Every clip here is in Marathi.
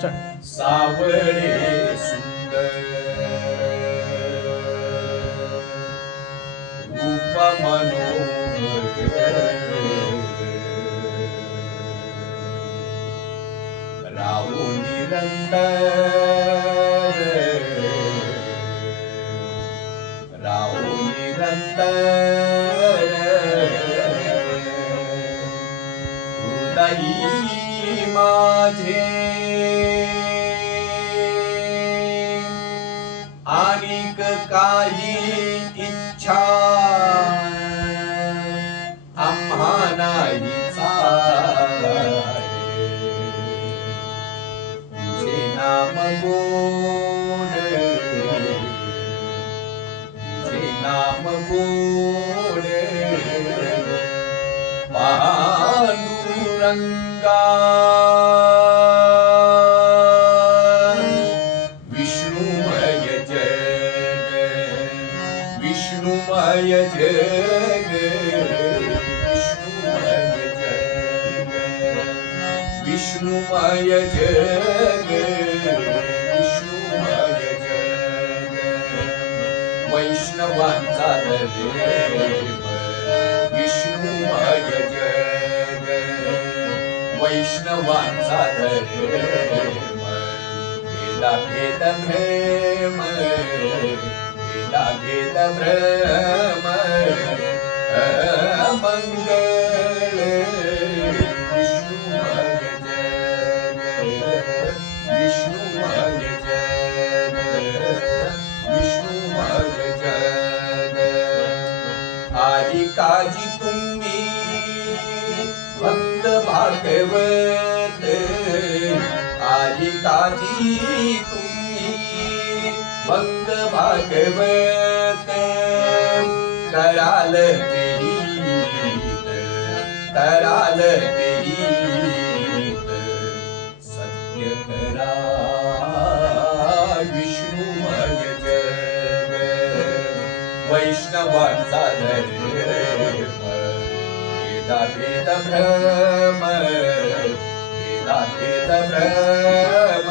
स्टार्ट. सावळे सुंदर रूप मनोहर राहू निरंतर राहू निरंतर हृदयी माझे अनेक काही इच्छा आम्हा नाही तुझे नाम गोड तुझे नाम गोड पांडुरंगा विष्णुमय जग विष्णुमय जग विष्णुमय जग विष्णुमय जग वैष्णवांचा धर्म विष्णुमय जग वैष्णवांचा धर्म भेदा भेद भ्रम भेदा भेद भ्रम मंगळ विष्णुमय जग विष्णुमय जग विष्णुमय जग आली काजी तुम्ही भक्त भागवत आली काजी तुम्ही भक्त भागवत कराल विहित कराल विहित सत्य करा विष्णुमय जग वैष्णवांचा धर्म भेदा भेद भ्रम भेदा भेद भ्रम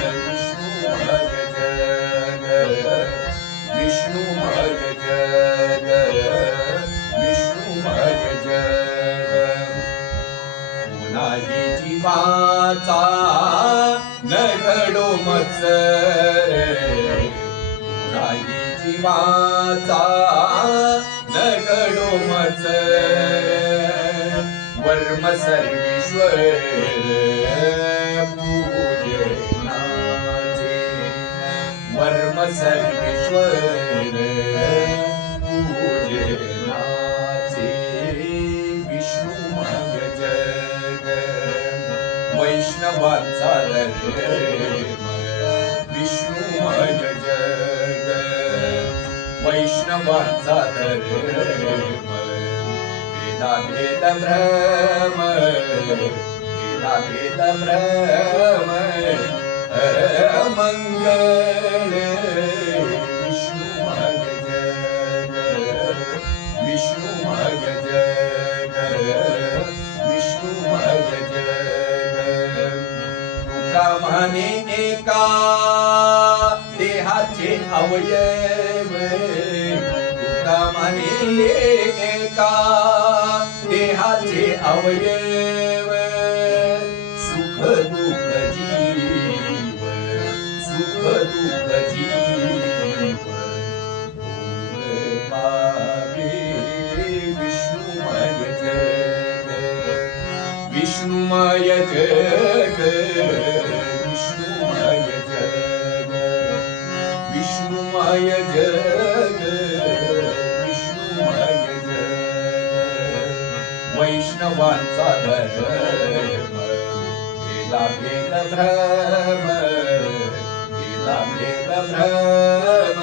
विष्णुमय जग विष्णुमय जग विष्णुमय जग मुलाही जीवाचा न घडो मत्सर मुलाही जीवाचा न घडो मत्सर वर्म सर्वेश्वर पूजनाचे वर्म सर्वेश्वर पूजनाचे विष्णुमय जग वैष्णवांचा धर्म विष्णुमय जग वैष्णवांचा धर्म भेदा भेद भ्रम भेदा भेद भ्रम मंगळ विष्णुमय जग विष्णुमय जग विष्णुमय जग तुका म्हणे एका देहाचे अवयव तुका म्हणे एका देहाचे अवयव सुख दुःख जीव सुख दुःख जीव पावे विष्णुमय जग विष्णुमय जग विष्णुमय जग विष्णुमय जग विष्णुमय जग वैष्णवांचा धर्म भेदा भेद भ्रम भेदा भेद भ्रम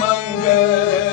मंगळ